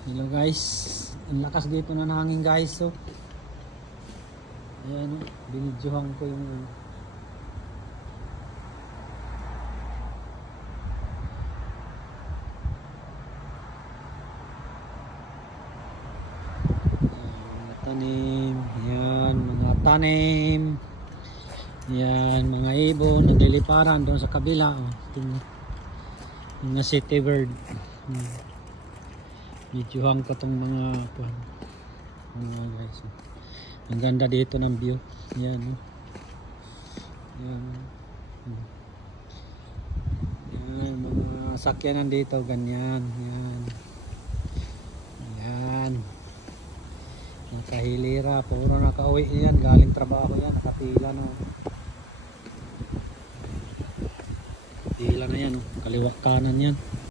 Hello guys, ang lakas dito na hangin guys. So ayan, binidyohan ko yung mga tanim. Yan mga tanim, yan mga ibon nagliliparan doon sa kabila. Mga city bird. Videohan ko tong mga guys. Ang ganda dito ng view. Yan. Yan. Yan mga sakyanan dito ganyan. Yan. Yan. Nakahilira, puro nakauwi yan, galing trabaho yan, nakapila na. Pila na yan, kaliwa kanan yan.